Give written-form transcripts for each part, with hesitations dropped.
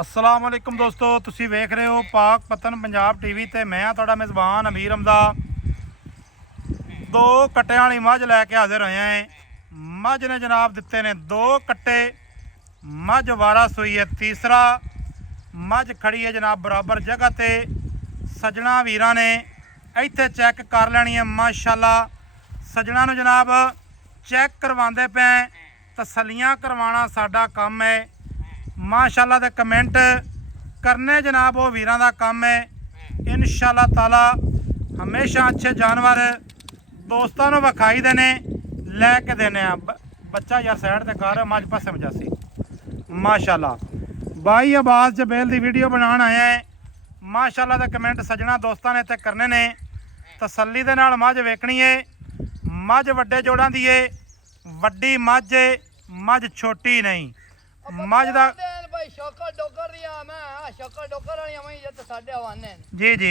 अस्सलाम वालेकुम दोस्तों, तुसी वेख रहे हो पाक पतन पंजाब टीवी ते मैं तुहाडा मेज़बान अमीर हमदा। दो कट्टियां वाली मझ लैके हाजिर होए हैं। मझ ने जनाब दिते ने दो कट्टे। मझ वारा सूई है तीसरा। मझ खड़ी है जनाब बराबर जगह ते। सजना वीरां ने इत्थे चैक कर लैनी है। माशाअल्लाह सजना नूं जनाब चैक करवांदे पे, तसल्लियां करवाना साडा काम है। माशाअल्लाह दे कमेंट करने जनाब वो वीरां दा काम है। इंशाअल्लाह ताला हमेशा अच्छे जानवर दोस्तों नूं विखाई देने लैके देने। बच्चा यार साइड ते कर, मझ पासे मजासी। माशाअल्लाह भाई अब्बास जबेल दी वीडियो बनाने आए हैं। माशाअल्लाह दे कमेंट सजना दोस्तों ने ते करने ने। तसल्ली दे नाल मझ वेखनी है। मझ वड्डे जोड़ां दी है, वड्डी मझ है, मझ छोटी नहीं। मझ दा जी जी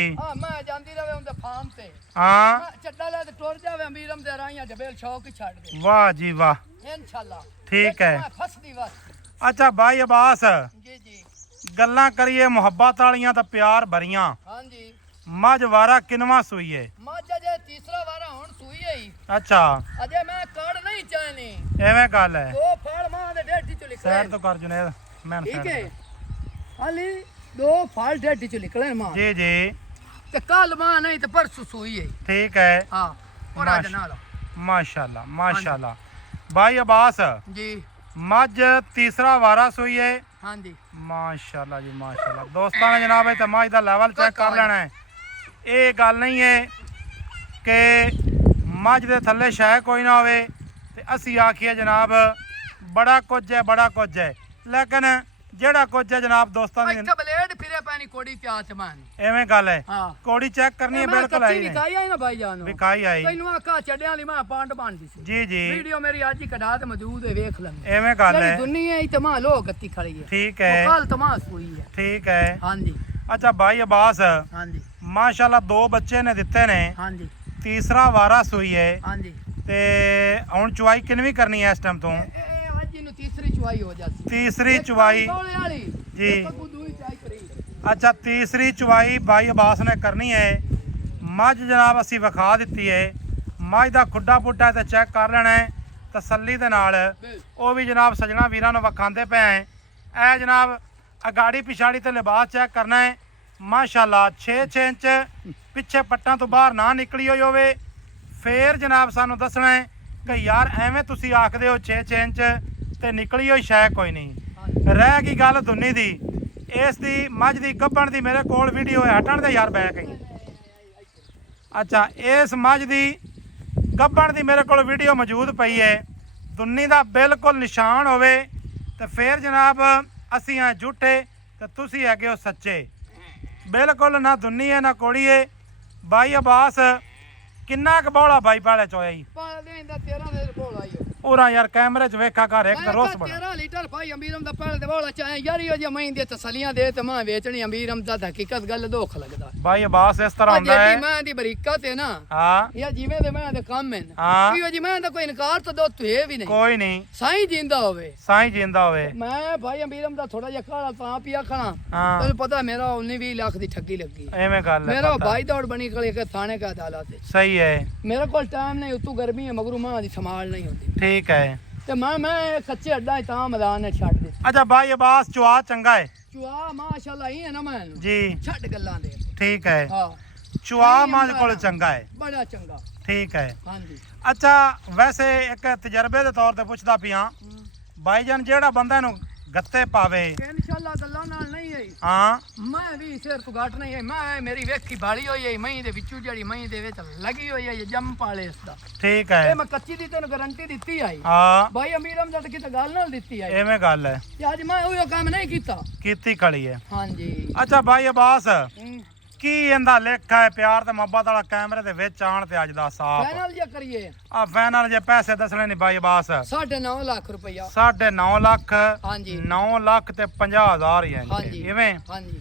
वाह जी वाह, ठीक है। अच्छा भाई अब्बास गल्लां करिए मुहब्बत वालियां ते प्यार भरियां। मझ वारा किनवा सूई है? तीसरा वारा हुण सूई है। अच्छा अजे मैं कड़ नहीं चाहनी। एवें गल है। दो फल मां दे डेढ़ी चो निकले। साइड तो कर जुनेद, मैं ठीक है। हाली दो फल डेढ़ी चो निकले मां। जी जी। ते कल मां नहीं ते परसों सूई है। ठीक है। हां और आज नाल। माशाअल्लाह माशाअल्लाह। भाई अब्बास जी मझ तीसरा वारा सूई है। हां जी माशाअल्लाह जी माशाअल्लाह। दोस्तों ने जनाब इत्थे मझ दा लेवल चेक कर लेना है। ये गल नहीं है कि मझ दे थल्ले शै कोई ना होवे ते असी आखिए जनाब बड़ा कुछ है बड़ा कुछ है, लेकिन जेड़ा कुछ है जनाब दोस्तों ने इत्थे ब्लेड फिरे पैनी कोड़ी प्याज च मान। एवें गल है। हां कोड़ी चेक करनी है बिल्कुल आई नहीं। विखाई आई ना भाई जानो। विखाई आई। तैनू आखा चड्डियां वाली मां पांड बांधी सी। जी जी। वीडियो मेरी आज ही कढा ते मौजूद है, वेख लें। एवें गल है। दुनिया ही तमा लो गत्ती खड़ी है। ठीक है। कल तमा सूई है। ठीक है। हां जी अच्छा भाई अब्बास हां जी माशाअल्लाह दो बच्चे ने दिते ने। हां जी तीसरा वारा सूई है हां जी। ते हुण चुवाई किनवी करनी है इस टाइम तो? आज इनु तीसरी चुवाई हो जाती। तीसरी चुवाई जी। अच्छा तीसरी चुवाई भाई अब्बास ने करनी है। मझ जनाब असी विखा दी है। मझ का खुड्डा पुट्टा तो चेक कर लेना है तसल्ली दे नाल। वो भी जनाब सजना वीरां नूं विखांदे पे हैं। ए जनाब अगाड़ी पिछाड़ी ते लिबास चेक करना है। माशाअल्लाह 6 इंच पिछे पट्टां तो बाहर ना निकली हुई होवे फिर जनाब सानू दसना है कि यार एवें तुसी आखदे हो 6 इंच ते निकली हुई शै कोई नहीं। रह गई गल दुन्नी दी, इस दी मझ दी गब्बण दी मेरे कोल वीडियो है, हटण दे यार बैक ही। अच्छा इस मझ दी गब्बण दी मेरे कोल वीडियो मौजूद पई है। दुन्नी दा बिल्कुल निशान होवे ते फिर जनाब असी हैं झूठे ते तुसी हैगे हो सच्चे। बिल्कुल ना दुन्नी है ना कोड़ी है। भाई अब्बास किन्ना क बौला भाई पाले चोया ही? पूरा यार कैमरे च वेखा कर एक तो रोस बड़ा 13 लीटर भाई अमीरम दा पहले बौला चाहे यार यो जे मैं दे तसलियां दे ते मां बेचनी अमीरम दा हकीकत गल दुख लगदा। भाई अब्बास इस तरह हुंदा है। मैं दी बरीकत है ना। हां या जिवें दे मैं दे काम है ना। हां यो जी मैं दा कोई इनकार तो दो तू है भी नहीं। कोई नहीं साईं जिंदा होवे। साईं जिंदा होवे। मैं भाई अमीरम दा थोड़ा जिहा काला तां पिया खड़ा। हां तैनू पता मेरा 19-20 लाख दी ठगी लगी। एवें गल है। मेरा भाई दौड़ बनी खड़ी के थाने का अदालत है। सही है। मेरे कोल टाइम नहीं, उतू गर्मी है मगरू मां दी संभाल नहीं होती। ठीक है। ते मैं कच्चे अड्डा ही तां मैदान ने छड्ड दे। अच्छा भाई अब्बास चुआ चंगा है? चुआ माशाअल्लाह ही है ना मैं जी छड्ड गल्लां दे। ठीक है। हां चुआ मां कोल चंगा है। बड़ा चंगा। ठीक है। हां जी। अच्छा वैसे एक तजर्बे के तौर पे पुछदा पिया भाईजान जेड़ा बंदा नु गत्ते पावे इंशाअल्लाह गल्लां नाल नहीं है। हां मैं भी सिर तो घट नहीं है। मैं मेरी वेखी बाली होई है मई दे विचू जड़ी मई दे विच लगी होई है जम पाले इसदा। ठीक है। मैं कच्ची दी तेन गारंटी दित्ती आई। हां भाई अमीरम जट की गल नाल दित्ती आई। एवें गल है ते आज मैं ओयो काम नहीं कीता। कीती खड़ी है। हां जी। अच्छा भाई अब्बास की इंदा लेखा है प्यार ते मोहब्बत वाला कैमरे दे विच आण ते अज दा साफ फाइनल जे करिए आ फाइनल जे पैसे दसने नहीं भाई अब्बास? 9.5 लाख रुपया। 9.5 लाख। हां जी। 9 लाख ते 50,000 ही है। हां जी। इवें हां जी।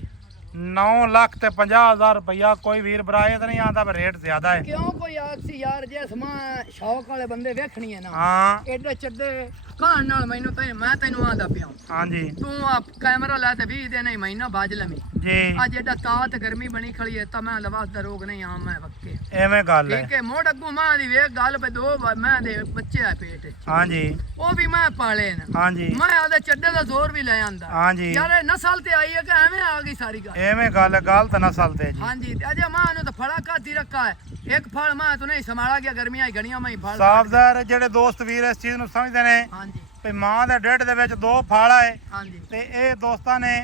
9 लाख ते 50,000 रुपया कोई वीर भराए तो नहीं आंदा पर रेट ज्यादा है। क्यों कोई आखसी यार जिस मां शौक वाले बंदे वेखनी है ना। हाँ एडे चड्डे ਕਾਹਨ ਨਾਲ ਮੈਨੂੰ ਮੈਂ ਤੈਨੂੰ ਆਂਦਾ ਪਿਆ ਹਾਂਜੀ ਤੂੰ ਆ ਕੈਮਰਾ ਲੈ ਤੇ 20 ਦਿਨ ਹੀ ਮਹੀਨਾ ਬਾਜ ਲਵੀਂ ਜੀ ਅੱਜ ਏਡਾ ਤਾਤ ਗਰਮੀ ਬਣੀ ਖੜੀ ਹੈ ਤਾਂ ਮੈਂ ਲਵਾਸ ਦਾ ਰੋਗ ਨਹੀਂ ਆਮ ਮੈਂ ਵੱਕੇ ਐਵੇਂ ਗੱਲ ਹੈ ਠੀਕ ਹੈ ਮੋੜ ਅੱਗੋਂ ਮਾਂ ਦੀ ਵੇਖ ਗੱਲ ਪੇ ਦੋ ਮੈਂ ਦੇ ਬੱਚੇ ਆ ਪੇਟ ਚ ਹਾਂਜੀ ਉਹ ਵੀ ਮੈਂ ਪਾਲੇ ਨੇ ਹਾਂਜੀ ਮੈਂ ਆਦੇ ਚੱਡੇ ਦਾ ਜ਼ੋਰ ਵੀ ਲੈ ਆਂਦਾ ਹਾਂਜੀ ਯਾਰ ਇਹ ਨਸਲ ਤੇ ਆਈ ਹੈ ਕਿ ਐਵੇਂ ਆ ਗਈ ਸਾਰੀ ਗੱਲ ਐਵੇਂ ਗੱਲ ਗਲਤ ਨਸਲ ਤੇ ਜੀ ਹਾਂਜੀ ਤੇ ਅਜੇ ਮਾਂ ਨੂੰ ਤਾਂ ਫੜਾ ਕਾਤੀ ਰੱਖਾ ਹੈ ਇੱਕ ਫਲ ਮਾਂ ਤੂੰ ਨਹੀਂ ਸੰਭਾਲਾ ਗਿਆ ਗਰਮੀਆਂ ਹੀ ਗਣੀਆਂ ਮੈਂ ਫਲ ਸਾਫਦਾਰ ਜਿਹੜੇ ਦੋਸਤ ਵੀਰ ਇਸ ਚੀਜ਼ ਨੂੰ ਸਮਝਦੇ ਨੇ ਹਾਂਜੀ ਵੀ ਮਾਂ ਦੇ ਢਿੱਡ ਦੇ ਵਿੱਚ 2 ਫਲ ਆਏ ਹਾਂਜੀ ਤੇ ਇਹ ਦੋਸਤਾਂ ਨੇ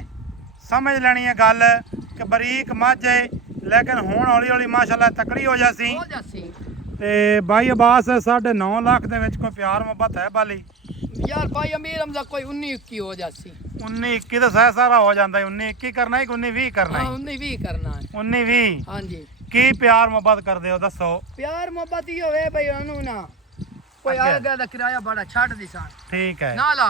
ਸਮਝ ਲੈਣੀ ਹੈ ਗੱਲ ਕਿ ਬਰੀਕ ਮੱਝ ਹੈ ਲੇਕਿਨ ਹੁਣ ਹੌਲੀ ਹੌਲੀ ਮਾਸ਼ਾਅੱਲਾ ਤਕੜੀ ਹੋ ਜਾਸੀ ਹੋ ਜਾਸੀ ਤੇ ਬਾਈ ਅਬਾਸ 9.5 ਲੱਖ ਦੇ ਵਿੱਚ ਕੋਈ ਪਿਆਰ ਮੁਹੱਬਤ ਹੈ ਬਾਲੀ ਯਾਰ ਭਾਈ ਅਮੀਰ ਹਮਜ਼ਾ ਕੋਈ 19 21 ਹੋ ਜਾਸੀ 19 21 ਤਾਂ ਸਹਿ ਸਾਰਾ ਹੋ ਜਾਂਦਾ ਹੈ 19 21 ਕਰਨਾ ਹੈ ਕਿ 19 20 ਕਰਨਾ ਹਾਂ ਹੈ 19 20 ਕਰਨਾ ਹੈ 19 20 ਹਾਂਜੀ ਕੀ ਪਿਆਰ ਮੁਹੱਬਤ ਕਰਦੇ ਹੋ ਦੱਸੋ ਪਿਆਰ ਮੁਹੱਬਤ ਹੀ ਹੋਵੇ ਭਈ ਉਹਨੂੰ ਨਾ ਕੋਈ ਆ ਗਿਆ ਦਾ ਕਿਰਾਇਆ ਬੜਾ ਛੱਡ ਦੀ ਸਾਂ ਠੀਕ ਹੈ ਨਾ ਲਾ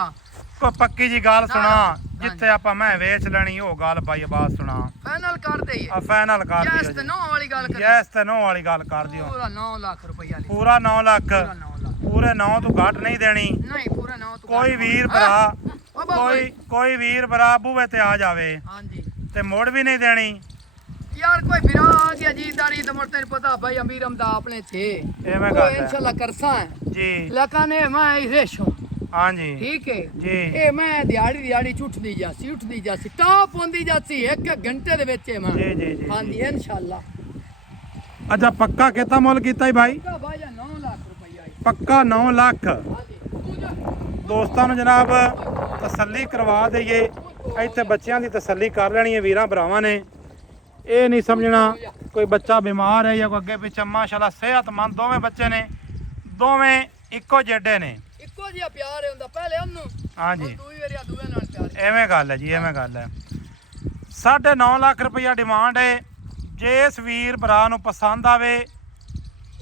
ਕੋਈ ਪੱਕੀ ਜੀ ਗੱਲ ਸੁਣਾ ਹਾਂਜੀ। ਜਿੱਥੇ ਆਪਾਂ ਮੈਂ ਵੇਚ ਲੈਣੀ ਉਹ ਗੱਲ ਬਾਈ ਅਬਾਸ ਸੁਣਾ ਫਾਈਨਲ ਕਰ ਦਈਏ ਆ ਫਾਈਨਲ ਕਰ ਯੈਸ ਦਿਓ ਤੇ ਜੀ। ਨੋ ਵਾਲੀ ਗੱਲ ਕਰ ਯੈਸ ਤੇ ਨੋ ਵਾਲੀ ਗੱਲ ਕਰ ਦਿਓ ਪੂਰਾ 9 ਲੱਖ ਰੁਪਈਆ ਲਈ ਪੂਰਾ 9 ਲੱਖ ਪੂਰਾ 9 ਲੱਖ ਪੂਰੇ 9 ਤੋਂ ਘੱਟ ਨਹੀਂ ਦੇਣੀ ਨਹੀਂ ਪੂਰਾ 9 ਤੋਂ ਕੋਈ ਵੀਰ ਭਰਾ ਕੋਈ ਵੀਰ ਭਰਾ ਬੂਵੇ ਤੇ ਆ ਜਾਵੇ ਹਾਂਜੀ ਤੇ ਮੋੜ ਵੀ ਨਹੀਂ ਦੇਣੀ ਯਾਰ ਕੋਈ ਫਿਰਾ ਆ ਗਿਆ ਜੀਦਾਰੀ ਤੇ ਮੁੜ ਤੈਨੂੰ ਪਤਾ ਭਾਈ ਅਮੀਰ ਹਮਦਾ ਆਪਣੇ ਥੇ ਐਵੇਂ ਉਹ ਗੱਲ ਹੈ ਇਨਸ਼ਾਅੱਲਾ ਕਰਸਾ ਹੈ ਜੀ ਲੇਕਿਨ ਇਹ ਮੈਂ ਰੇਸ਼ੋ ਹਾਂਜੀ ਠੀਕ ਹੈ ਜੀ ਇਹ ਮੈਂ ਦਿਹਾੜੀ ਉੱਠਦੀ ਜਾਸੀ ਟਾਪ ਹੁੰਦੀ ਜਾਸੀ ਇੱਕ ਘੰਟੇ ਦੇ ਵਿੱਚ ਇਹ ਮੈਂ ਜੀ ਜੀ ਜੀ ਹਾਂਜੀ ਇਨਸ਼ਾਅੱਲਾ ਅੱਛਾ ਪੱਕਾ ਕਿਤਾ ਮੁੱਲ ਕੀਤਾ ਹੀ ਬਾਈ ਤਾਂ ਭਾਈ 9 ਲੱਖ ਰੁਪਈਆ ਪੱਕਾ 9 ਲੱਖ ਹਾਂਜੀ ਤੂੰ ਜਾ ਦੋਸਤਾਂ ਨੂੰ ਜਨਾਬ ਤਸੱਲੀ ਕਰਵਾ ਦਈਏ ਇੱਥੇ ਬੱਚਿਆਂ ਦੀ ਤਸੱਲੀ ਕਰ ਲੈਣੀ ਹੈ ਵੀਰਾਂ ਭਰਾਵਾਂ ਨੇ ਇਹ ਨਹੀਂ ਸਮਝਣਾ ਕੋਈ ਬੱਚਾ ਬਿਮਾਰ ਹੈ ਜਾਂ ਕੋਈ ਅੱਗੇ ਪਿੱਛੇ ਮਾਸ਼ਾਅੱਲਾ ਸਿਹਤਮੰਦ ਦੋਵੇਂ ਬੱਚੇ ਨੇ ਦੋਵੇਂ ਇੱਕੋ ਜਿਹੇ ਨੇ ਇੱਕੋ ਜਿਹਾ ਪਿਆਰ ਹੁੰਦਾ ਪਹਿਲੇ ਉਹਨੂੰ ਹਾਂਜੀ ਦੂਈ ਵਾਰੀ ਦੂਏ ਨਾਲ ਪਿਆਰ ਐਵੇਂ ਗੱਲ ਹੈ ਜੀ ਐਵੇਂ ਗੱਲ ਹੈ 9.5 ਲੱਖ ਰੁਪਈਆ ਡਿਮਾਂਡ ਹੈ ਜੇ ਇਸ ਵੀਰ ਭਰਾ ਨੂੰ ਪਸੰਦ ਆਵੇ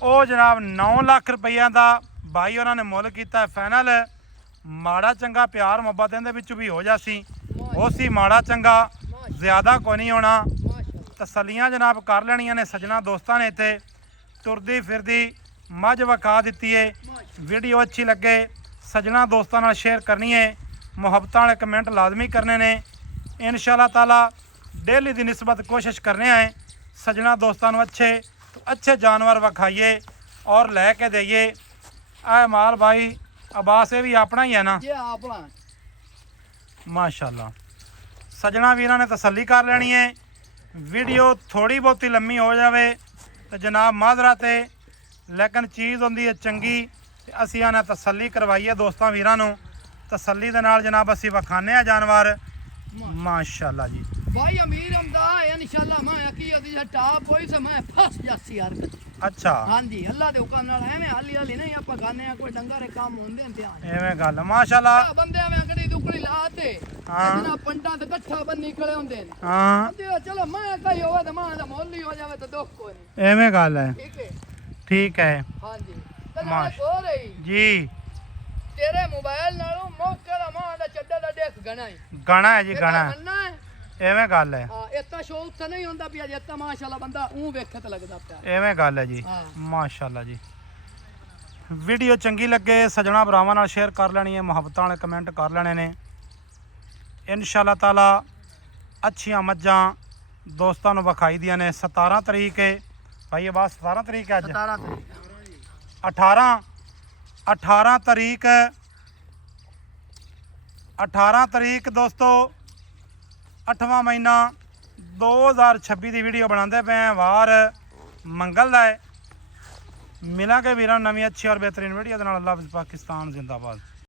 ਉਹ ਜਨਾਬ 9 ਲੱਖ ਰੁਪਈਆ ਦਾ ਬਾਈ ਉਹਨਾਂ ਨੇ ਮੁੱਲ ਕੀਤਾ ਫਾਈਨਲ ਮਾੜਾ ਚੰਗਾ ਪਿਆਰ ਮੁਹੱਬਤ ਇਹਦੇ ਵਿੱਚ ਵੀ ਹੋ ਜਾਸੀ ਹੋਸੀ ਮਾੜਾ ਚੰਗਾ ਜ਼ਿਆਦਾ ਕੋਈ ਨਹੀਂ ਹੋਣਾ ਤਸੱਲੀਆਂ ਜਨਾਬ ਕਰ ਲੈਣੀਆਂ ਨੇ ਸੱਜਣਾ ਦੋਸਤਾਂ ਨੇ ਇੱਥੇ ਤੁਰਦੀ ਫਿਰਦੀ ਮੱਝ ਵਿਖਾ ਦਿੱਤੀ ਏ ਵੀਡੀਓ ਅੱਛੀ ਲੱਗੇ ਸੱਜਣਾ ਦੋਸਤਾਂ ਨਾਲ ਸ਼ੇਅਰ ਕਰਨੀ ਹੈ ਮੁਹੱਬਤਾਂ ਵਾਲੇ ਕਮੈਂਟ ਲਾਜ਼ਮੀ ਕਰਨੇ ਨੇ ਇਨਸ਼ਾਅੱਲਾ ਤਾਲਾ ਡੇਲੀ ਦੀ ਨਿਸਬਤ ਕੋਸ਼ਿਸ਼ ਕਰਨੇ ਆਏ ਸੱਜਣਾ ਦੋਸਤਾਂ ਨੂੰ ਅੱਛੇ ਜਾਨਵਰ ਵਿਖਾਈਏ ਔਰ ਲੈ ਕੇ ਦਈਏ ਇਹ ਮਾਲ ਭਾਈ ਅਬਾਸ ਇਹ ਵੀ ਆਪਣਾ ਹੀ ਹੈ ਨਾ ਜੇ ਆਪਣਾ ਮਾਸ਼ਾਅੱਲਾ ਸੱਜਣਾ ਵੀਰਾਂ ਨੇ ਤਸੱਲੀ ਕਰ ਲੈਣੀ ਹੈ ਵੀਡੀਓ ਥੋੜੀ ਬਹੁਤੀ ਲੰਮੀ ਹੋ ਜਾਵੇ ਤੇ ਜਨਾਬ ਮਾਜ਼ਰਾ ਤੇ ਲੇਕਿਨ ਚੀਜ਼ ਹੁੰਦੀ ਹੈ ਚੰਗੀ ਤੇ ਅਸੀਂ ਆਨੇ ਤਸੱਲੀ ਕਰਵਾਈਏ ਦੋਸਤਾਂ ਵੀਰਾਂ ਨੂੰ ਤਸੱਲੀ ਦੇ ਨਾਲ ਜਨਾਬ ਅਸੀਂ ਵਿਖਾਣੇ ਆ ਜਾਨਵਰ ਮਾਸ਼ਾਅੱਲਾ ਜੀ ਭਾਈ ਅਮੀਰ ਹਮਦਾ ਇਨਸ਼ਾਅੱਲਾ ਮੈਂ ਕੀ ਉਹਦੀ ਟਾਪ ਹੋਈ ਤੇ ਮੈਂ ਫਸ ਜਾਸੀ ਯਾਰ ਅੱਛਾ ਹਾਂਜੀ ਅੱਲਾ ਦੇ ਹੁਕਮ ਨਾਲ ਐਵੇਂ ਹਾਲੀ ਨਹੀਂ ਆਪਾਂ ਗਾਣੇ ਆ ਕੋਈ ਡੰਗਾਰੇ ਕੰਮ ਹੁੰਦੇ ਨੇ ਧਿਆਨ ਐਵੇਂ ਗੱਲ ਮਾਸ਼ਾਅੱਲਾ ਬੰਦੇ ਐਵੇਂ ਅੰਗੜੀ ਦੁਕੜੀ ਲਾਤੇ ਹਾਂ। ਜਿਹਨਾਂ ਪੰਡਾਂ ਤੇ ਇਕੱਠਾ ਬੰਨੀ ਖੜੇ ਹੁੰਦੇ ਨੇ ਹਾਂ ਬੰਦੇ ਚਲੋ ਮੈਂ ਕਹੀ ਹੋਵੇ ਤੇ ਮਾਂ ਦਾ ਮੁੱਲ ਹੀ ਹੋ ਜਾਵੇ ਤਾਂ ਦੁੱਖ ਕੋਈ ਨਹੀਂ ਐਵੇਂ ਗੱਲ ਹੈ ਠੀਕ ਹੈ ਠੀਕ ਹੈ ਹਾਂਜੀ ਤੇ ਨਾਲ ਮਾਸ਼- ਹੋ ਰਹੀ ਜੀ ਤੇਰੇ ਮੋਬਾਈਲ ਨਾਲੋਂ ਮੌਕੇ ਦਾ ਮਾਂ ਦਾ ਚੱਡਾ ਦਾ ਦੇਖ ਗਣਾ ਹੈ ਗਾਣਾ ਹੈ ਜੀ ਗਾਣਾ ਮੰਨਣਾ ਹੈ ਐਵੇਂ ਗੱਲ ਹੈ ਹਾਂ ਇਤਾ ਸ਼ੌਕ ਤਾਂ ਨਹੀਂ ਹੁੰਦਾ ਵੀ ਅਜੇ ਤਾਂ ਮਾਸ਼ਾਅੱਲਾ ਬੰਦਾ ਉਹ ਵੇਖੇ ਤਾਂ ਲੱਗਦਾ ਪਿਆ ਐਵੇਂ ਗੱਲ ਹੈ ਜੀ ਹਾਂ। ਮਾਸ਼ਾਅੱਲਾ ਜੀ ਵੀਡੀਓ ਚੰਗੀ ਲੱਗੇ ਸਜਣਾ ਭਰਾਵਾਂ ਨਾਲ ਸ਼ੇਅਰ ਕਰ ਲੈਣੀ ਹੈ ਮੁਹੱਬਤਾਂ ਵਾਲੇ ਕਮੈਂਟ ਕਰ ਲੈਣੇ ਨੇ ਇਨਸ਼ਾਅੱਲਾ ਤਾਲਾ ਅੱਛੀਆਂ ਮੱਝਾਂ ਦੋਸਤਾਂ ਨੂੰ ਵਿਖਾਈ ਦੀਆਂ ਨੇ 17 ਤਰੀਕ ਹੈ ਭਾਈ ਇਹ ਬਾਤ 17 ਤਰੀਕ ਹੈ ਅੱਜ 17 ਤਰੀਕ 18 ਤਰੀਕ 18 ਤਰੀਕ ਦੋਸਤੋ 8ਵਾਂ ਮਹੀਨਾ 2026 ਦੀ ਵੀਡੀਓ ਬਣਾਉਂਦੇ ਪਏ ਆ ਵਾਰ ਮੰਗਲ ਦਾ ਹੈ ਮਿਲਾਂਗੇ ਵੀਰਾਂ ਨੂੰ ਨਵੀਂ ਅੱਛੀ ਔਰ ਬਿਹਤਰੀਨ ਵੀਡੀਓ ਦੇ ਨਾਲ। ਅੱਲਾਹ ਹਾਫਿਜ਼, ਪਾਕਿਸਤਾਨ ਜ਼ਿੰਦਾਬਾਦ।